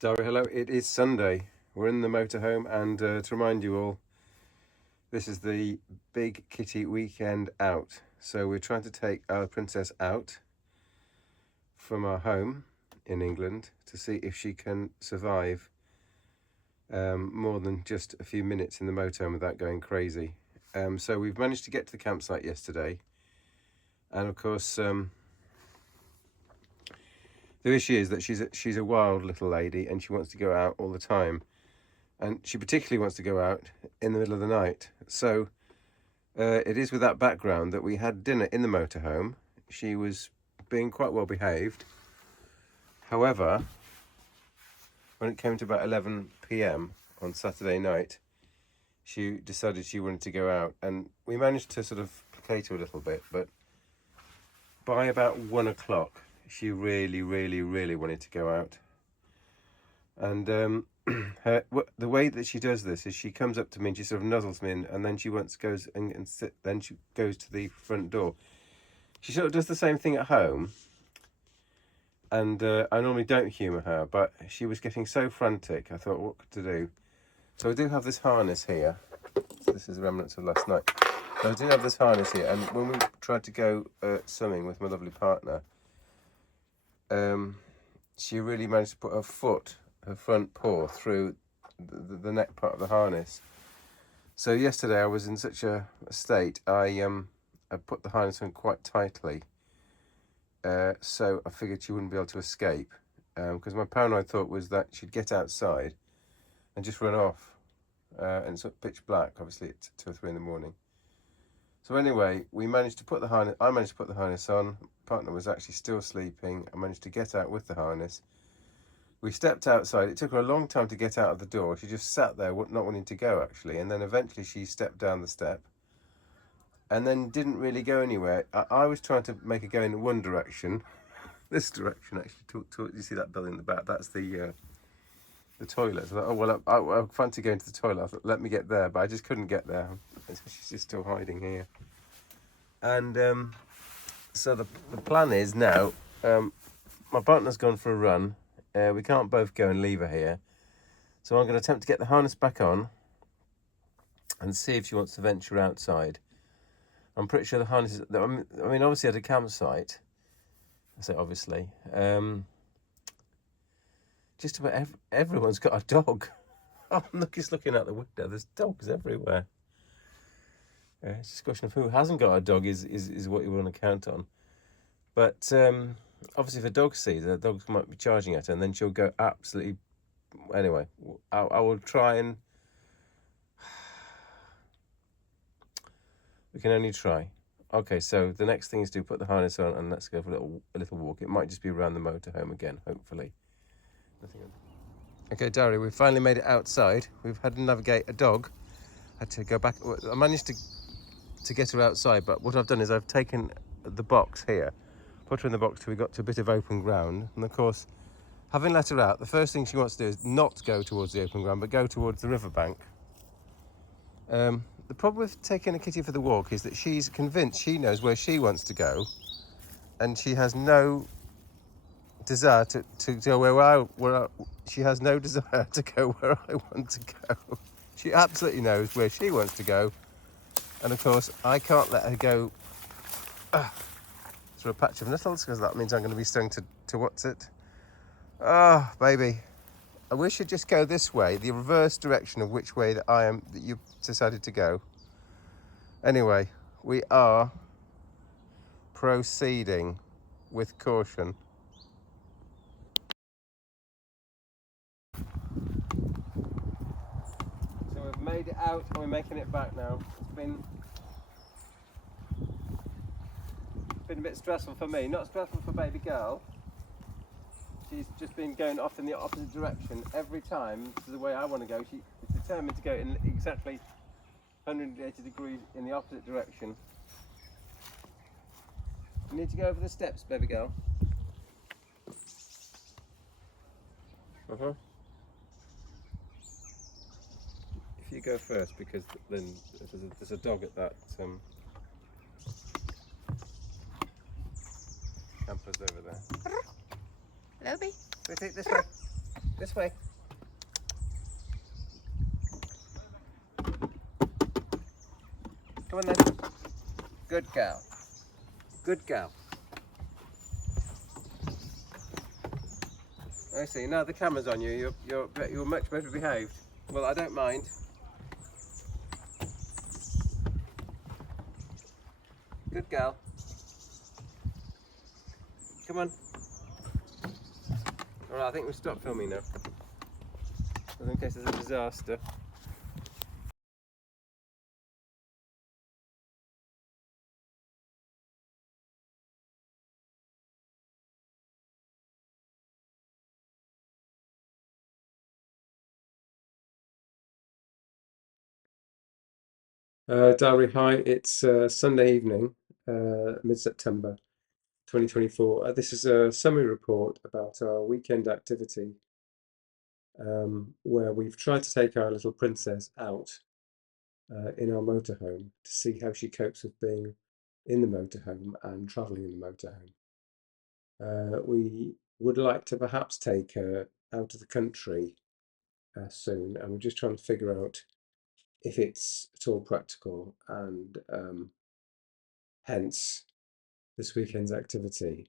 Daria, hello. It is Sunday. We're in the motorhome, and to remind you all, this is the big kitty weekend out. So we're trying to take our princess out from our home in England to see if she can survive more than just a few minutes in the motorhome without going crazy. So we've managed to get to the campsite yesterday, and of course, the issue is that she's a wild little lady, and she wants to go out all the time. And she particularly wants to go out in the middle of the night. So it is with that background that we had dinner in the motorhome. She was being quite well behaved. However, when it came to about 11 p.m. on Saturday night, she decided she wanted to go out. And we managed to sort of placate her a little bit. But by about 1 o'clock, she really wanted to go out. And the way that she does this is she comes up to me and she sort of nuzzles me, and then she goes and sit. Then she goes to the front door. She sort of does the same thing at home, and I normally don't humour her, but she was getting so frantic. I thought, what to do? So I do have this harness here. So this is remnants of last night. So I do have this harness here, and when we tried to go swimming with my lovely partner, she really managed to put her front paw through the neck part of the harness. So yesterday I was in such a state, I put the harness on quite tightly, so I figured she wouldn't be able to escape, because my paranoid thought was that she'd get outside and just run off, and it's pitch black, obviously at 2 or 3 in the morning. So anyway, I managed to put the harness on. My partner was actually still sleeping. I managed to get out with the harness. We stepped outside. It took her a long time to get out of the door. She just sat there, not wanting to go, actually. And then eventually she stepped down the step and then didn't really go anywhere. I was trying to make her go in one direction. This direction, actually. You see that building in the back? That's the toilet. So I thought, oh, well, I fancy going to the toilet. I thought, let me get there. But I just couldn't get there. She's just still hiding here. And so the plan is now, my partner's gone for a run. We can't both go and leave her here. So I'm going to attempt to get the harness back on and see if she wants to venture outside. I'm pretty sure the harness is... I mean, obviously at a campsite, I say obviously, just about everyone's got a dog. Oh, look, he's looking out the window. There's dogs everywhere. It's just a question of who hasn't got a dog is what you want to count on. But... obviously, if a dog sees her, the dog might be charging at her, and then she'll go absolutely... Anyway, I will try and... We can only try. Okay, so the next thing is to put the harness on, and let's go for a little walk. It might just be around the motorhome again, hopefully. Okay, Daria, we've finally made it outside. We've had to navigate a dog. Had to go back. I managed to get her outside, but what I've done is I've taken the box here, put her in the box till we got to a bit of open ground. And of course, having let her out, the first thing she wants to do is not go towards the open ground, but go towards the riverbank. The problem with taking a kitty for the walk is that she's convinced she knows where she wants to go, and she has no desire to go she has no desire to go where I want to go. She absolutely knows where she wants to go, and of course I can't let her go through a patch of nettles, because that means I'm going to be stung to what's it? Oh, baby. I wish you'd just go this way, the reverse direction of which way that you've decided to go. Anyway, we are proceeding with caution. So we've made it out and we're making it back now. It's been a bit stressful for me, not stressful for baby girl. She's just been going off in the opposite direction every time to the way I want to go. She is determined to go in exactly 180 degrees in the opposite direction. You need to go over the steps, baby girl. If you go first, because then there's a dog at that campers over there. Hello, B. This way. This way. Come on then. Good girl. Good girl. I see. Now the camera's on you. You're much better behaved. Well, I don't mind. Good girl. Come on. All right, I think we'll stop filming now, in case there's a disaster. Diary, hi. It's Sunday evening, mid-September 2024. This is a summary report about our weekend activity, where we've tried to take our little princess out in our motorhome to see how she copes with being in the motorhome and travelling in the motorhome. We would like to perhaps take her out of the country soon, and we're just trying to figure out if it's at all practical, and hence this weekend's activity.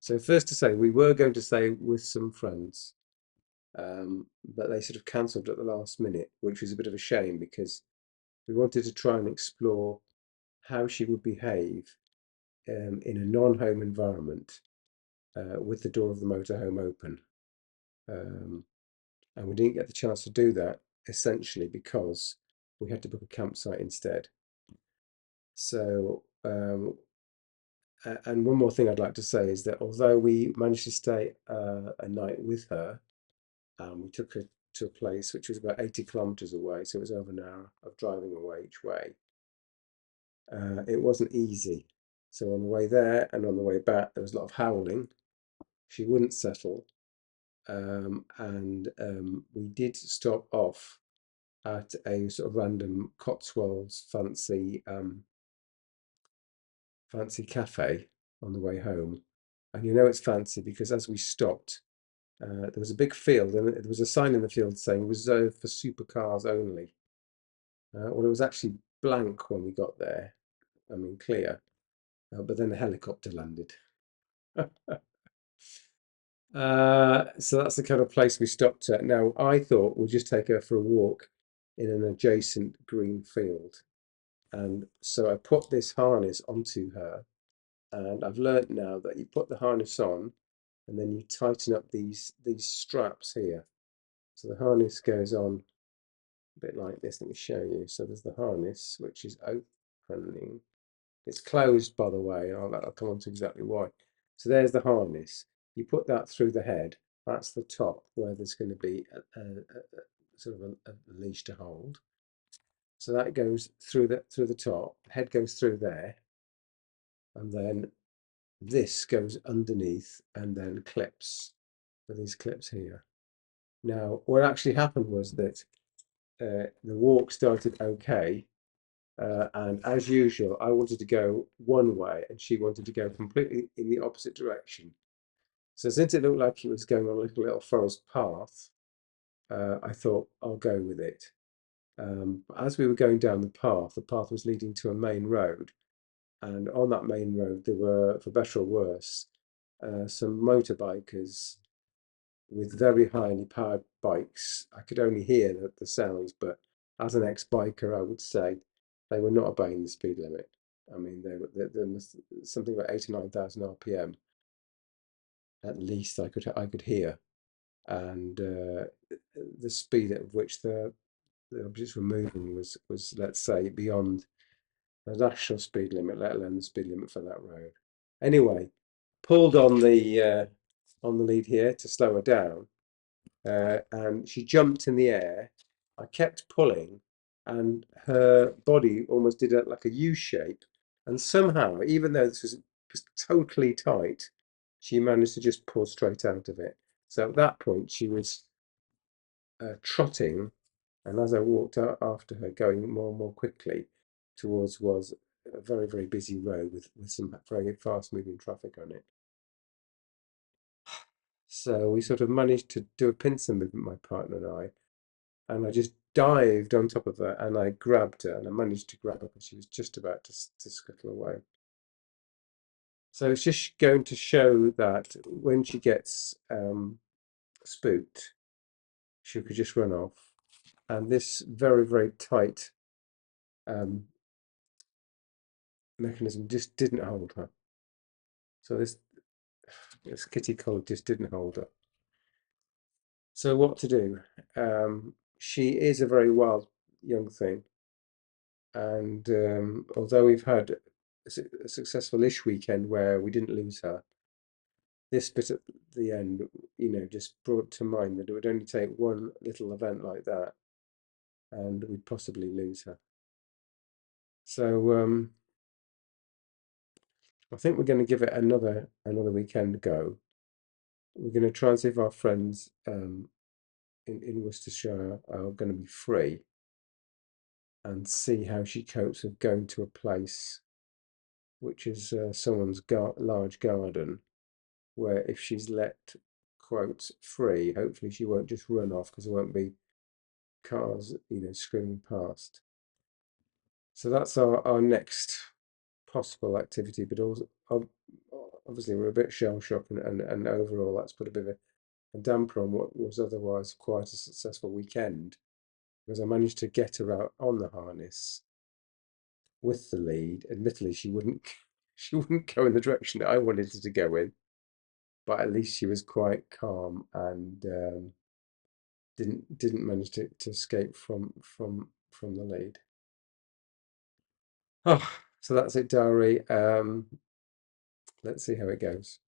So first to say, we were going to stay with some friends, but they sort of cancelled at the last minute, which was a bit of a shame because we wanted to try and explore how she would behave in a non-home environment with the door of the motorhome open. And we didn't get the chance to do that essentially because we had to book a campsite instead. So, and one more thing I'd like to say is that although we managed to stay a night with her, we took her to a place which was about 80 kilometres away, so it was over an hour of driving away each way. It wasn't easy. So on the way there and on the way back, there was a lot of howling. She wouldn't settle, and we did stop off at a sort of random Cotswolds fancy cafe on the way home. And you know it's fancy because as we stopped, there was a big field and there was a sign in the field saying reserved for supercars only. Well, it was actually blank when we got there. I mean, clear. But then a helicopter landed. So that's the kind of place we stopped at. Now, I thought we'll just take her for a walk in an adjacent green field. And so I put this harness onto her, and I've learnt now that you put the harness on and then you tighten up these straps here. So the harness goes on a bit like this. Let me show you. So there's the harness, which is opening. It's closed, by the way. I'll come on to exactly why. So there's the harness. You put that through the head. That's the top where there's going to be a sort of a leash to hold. So that goes through the top. Head goes through there, and then this goes underneath, and then clips with these clips here. Now, what actually happened was that the walk started okay, and as usual, I wanted to go one way and she wanted to go completely in the opposite direction. So since it looked like it was going on a little forest path, I thought I'll go with it. As we were going down the path was leading to a main road, and on that main road there were, for better or worse, some motorbikers with very highly powered bikes. I could only hear the sounds, but as an ex-biker, I would say they were not obeying the speed limit. I mean, there was something like 8 or 9,000 RPM at least. I could hear, and the speed at which the objects were moving was let's say beyond the national speed limit, let alone the speed limit for that road. Anyway, pulled on the lead here to slow her down, and she jumped in the air. I kept pulling, and her body almost did like a U shape. And somehow, even though this was totally tight, she managed to just pull straight out of it. So at that point, she was trotting, and as I walked out after her, going more and more quickly towards was a very, very busy road with some very fast moving traffic on it. So we sort of managed to do a pincer movement, my partner and I just dived on top of her and I grabbed her and I managed to grab her because she was just about to scuttle away. So it's just going to show that when she gets spooked, she could just run off. And this very, very tight um, mechanism just didn't hold her. So this kitty collar just didn't hold her. So what to do? She is a very wild young thing, and although we've had a successful-ish weekend where we didn't lose her, this bit at the end, just brought to mind that it would only take one little event like that, and we'd possibly lose her. So I think we're going to give it another weekend go. We're going to try and see if our friends in Worcestershire are going to be free and see how she copes with going to a place which is someone's large garden, where if she's let, quotes, free, hopefully she won't just run off because there won't be cars, screaming past. So that's our next possible activity, but also obviously we're a bit shell shocked and overall that's put a bit of a damper on what was otherwise quite a successful weekend because I managed to get her out on the harness with the lead. Admittedly, she wouldn't she wouldn't go in the direction that I wanted her to go in, but at least she was quite calm and didn't manage to escape from the lead. Oh, so that's it, diary. Let's see how it goes.